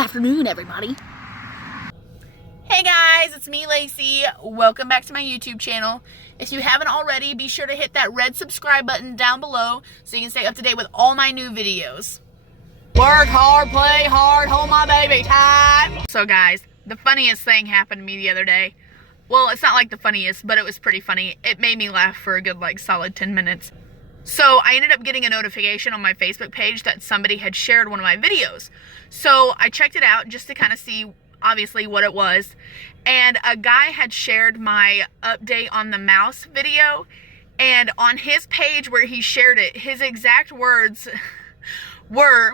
afternoon, everybody. Hey guys, it's me, Lacey. Welcome back to my YouTube channel. If you haven't already, be sure to hit that red subscribe button down below so you can stay up to date with all my new videos. Work hard, play hard, hold my baby tight. So guys, the funniest thing happened to me the other day. Well, it's not like the funniest, but it was pretty funny. It made me laugh for a good, solid 10 minutes. So I ended up getting a notification on my Facebook page that somebody had shared one of my videos. So I checked it out just to kind of see, obviously, what it was. And a guy had shared my update on the mouse video. And on his page where he shared it, his exact words were,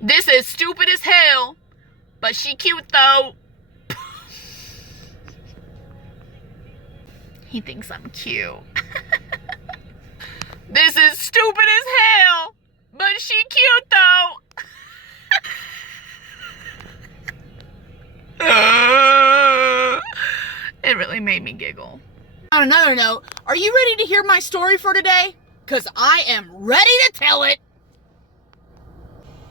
"This is stupid as hell, but she cute though." He thinks I'm cute. "This is stupid as hell, but she cute though." It really made me giggle. On another note, are you ready to hear my story for today? Because I am ready to tell it.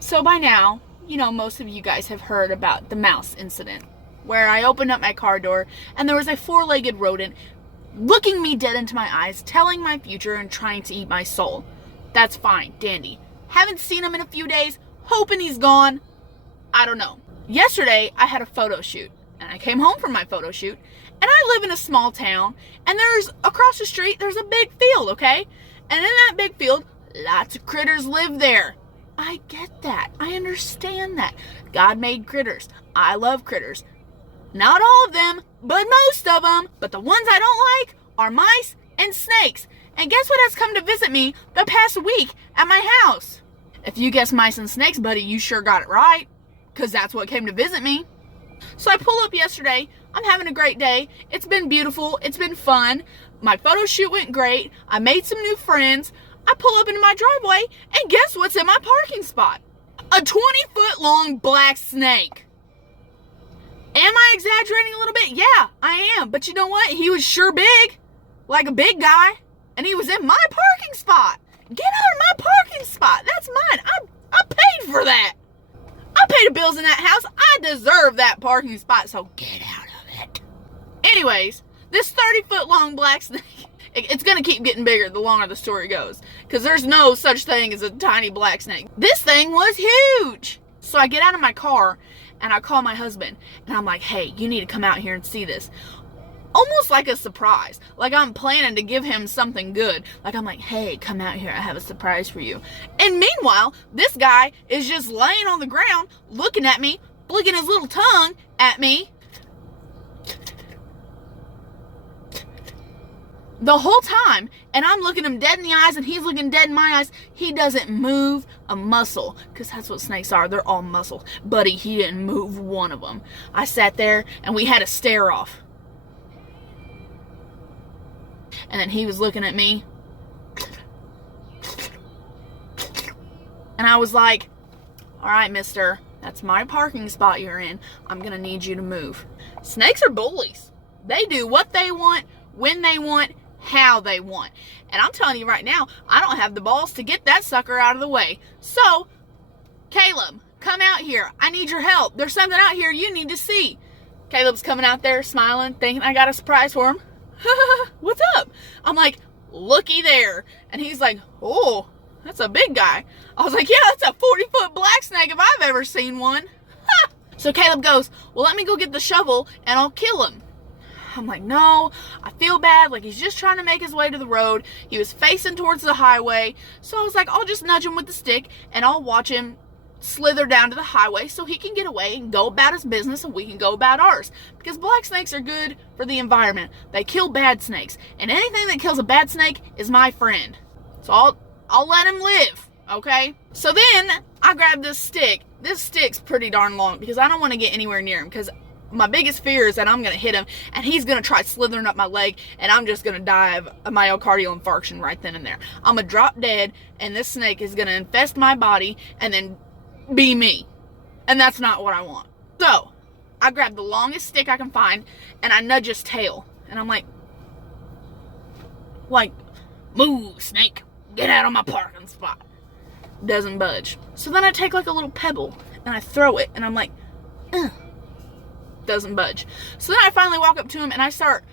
So by now, most of you guys have heard about the mouse incident, where I opened up my car door and there was a four-legged rodent looking me dead into my eyes, telling my future and trying to eat my soul. That's fine, dandy. Haven't seen him in a few days, hoping he's gone. I don't know. Yesterday, I had a photo shoot, and I came home from my photo shoot, and I live in a small town, and across the street, there's a big field, okay? And in that big field, lots of critters live there. I get that. I understand that. God made critters. I love critters. Not all of them, but most of them. But the ones I don't like are mice and snakes. And guess what has come to visit me the past week at my house? If you guessed mice and snakes, buddy, you sure got it right. Because that's what came to visit me. So I pull up yesterday. I'm having a great day. It's been beautiful. It's been fun. My photo shoot went great. I made some new friends. I pull up into my driveway, and guess what's in my parking spot? A 20-foot long black snake. Am I exaggerating a little bit? Yeah, I am. But you know what? He was sure big. Like a big guy. And he was in my parking spot. Get out of my parking spot. That's mine. I paid for that. I pay the bills in that house. I deserve that parking spot, so get out of it. Anyways, this 30-foot long black snake, it's going to keep getting bigger the longer the story goes, because there's no such thing as a tiny black snake. This thing was huge. So I get out of my car, and I call my husband, and I'm like, "Hey, you need to come out here and see this." Almost like a surprise. Like I'm planning to give him something good. Like I'm like, "Hey, come out here. I have a surprise for you." And meanwhile, this guy is just laying on the ground, looking at me, flicking his little tongue at me. The whole time. And I'm looking him dead in the eyes, and he's looking dead in my eyes. He doesn't move a muscle. Because that's what snakes are. They're all muscles. Buddy, he didn't move one of them. I sat there, and we had a stare off. And then he was looking at me. And I was like, "All right, mister, that's my parking spot you're in. I'm going to need you to move." Snakes are bullies. They do what they want, when they want, how they want. And I'm telling you right now, I don't have the balls to get that sucker out of the way. So, Caleb, come out here. I need your help. There's something out here you need to see. Caleb's coming out there smiling, thinking I got a surprise for him. "What's up?" I'm like, "Looky there." And he's like, "Oh, that's a big guy." I was like, "Yeah, that's a 40-foot black snake if I've ever seen one." So Caleb goes, "Well, let me go get the shovel and I'll kill him." I'm like, "No, I feel bad. Like he's just trying to make his way to the road. He was facing towards the highway." So I was like, "I'll just nudge him with the stick and I'll watch him slither down to the highway so he can get away and go about his business and we can go about ours." Because black snakes are good for the environment. They kill bad snakes. And anything that kills a bad snake is my friend. So I'll let him live, okay? So then I grabbed this stick. This stick's pretty darn long because I don't want to get anywhere near him because my biggest fear is that I'm going to hit him and he's going to try slithering up my leg and I'm just going to die of a myocardial infarction right then and there. I'm going to drop dead and this snake is going to infest my body and then be me. And that's not what I want. So, I grab the longest stick I can find and I nudge his tail. And I'm like, "Move, snake. Get out of my parking spot." Doesn't budge. So then I take like a little pebble and I throw it, and I'm like, ugh. Doesn't budge. So then I finally walk up to him and I start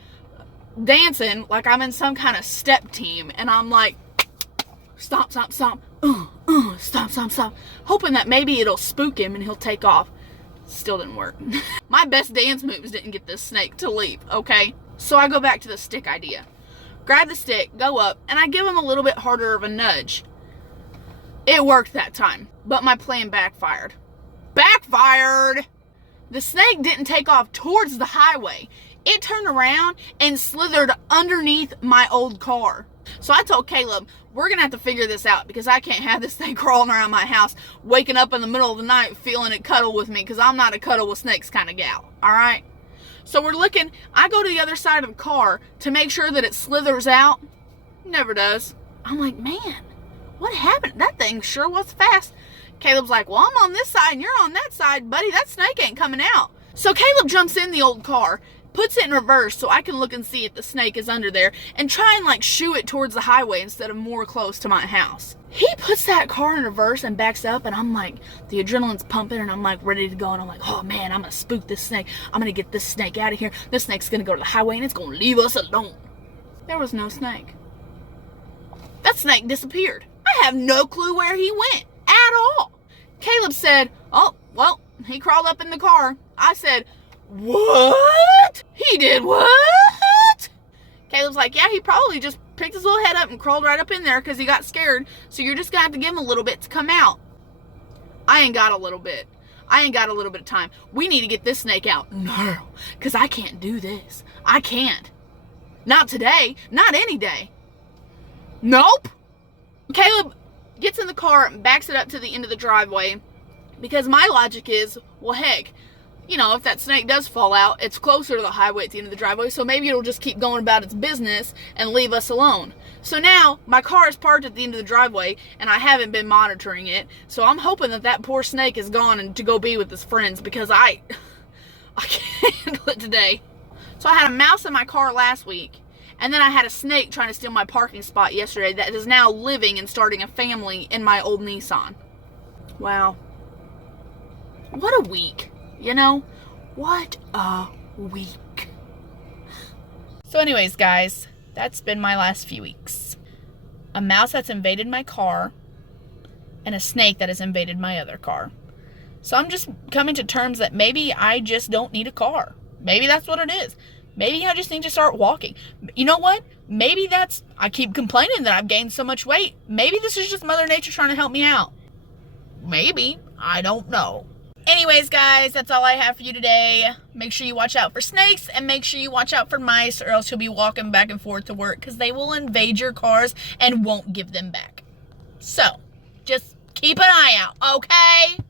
dancing like I'm in some kind of step team, and I'm like, stomp, stomp, stomp, stomp, stomp, stomp, hoping that maybe it'll spook him and he'll take off. Still didn't work. My best dance moves didn't get this snake to leave, okay? So I go back to the stick idea. Grab the stick, go up, and I give him a little bit harder of a nudge. It worked that time, but my plan backfired. Backfired! The snake didn't take off towards the highway. It turned around and slithered underneath my old car. So I told Caleb, we're going to have to figure this out, because I can't have this thing crawling around my house, waking up in the middle of the night feeling it cuddle with me, because I'm not a cuddle with snakes kind of gal, all right? So we're looking. I go to the other side of the car to make sure that it slithers out. Never does. I'm like, man, what happened? That thing sure was fast. Caleb's like, well, I'm on this side and you're on that side, buddy. That snake ain't coming out. So Caleb jumps in the old car, puts it in reverse so I can look and see if the snake is under there, and try and like shoo it towards the highway instead of more close to my house. He puts that car in reverse and backs up, and I'm like, the adrenaline's pumping, and I'm like ready to go, and I'm like, oh man, I'm gonna spook this snake. I'm gonna get this snake out of here. This snake's gonna go to the highway and it's gonna leave us alone. There was no snake. That snake disappeared. I have no clue where he went at all. Caleb said, oh, well, he crawled up in the car. I said, what? He did what? Caleb's like, yeah, he probably just picked his little head up and crawled right up in there because he got scared. So you're just going to have to give him a little bit to come out. I ain't got a little bit. I ain't got a little bit of time. We need to get this snake out now, because I can't do this. I can't. Not today. Not any day. Nope. Caleb gets in the car and backs it up to the end of the driveway, because my logic is, well, heck, you know, if that snake does fall out, it's closer to the highway at the end of the driveway, so maybe it'll just keep going about its business and leave us alone. So now my car is parked at the end of the driveway and I haven't been monitoring it, so I'm hoping that that poor snake is gone and to go be with his friends, because I can't handle it today. So I had a mouse in my car last week, and then I had a snake trying to steal my parking spot yesterday that is now living and starting a family in my old Nissan. Wow. What a week, you know? What a week. So anyways, guys, that's been my last few weeks. A mouse that's invaded my car, and a snake that has invaded my other car. So I'm just coming to terms that maybe I just don't need a car. Maybe that's what it is. Maybe I just need to start walking. You know what? Maybe I keep complaining that I've gained so much weight. Maybe this is just Mother Nature trying to help me out. Maybe. I don't know. Anyways, guys, that's all I have for you today. Make sure you watch out for snakes, and make sure you watch out for mice, or else you'll be walking back and forth to work, because they will invade your cars and won't give them back. So, just keep an eye out, okay?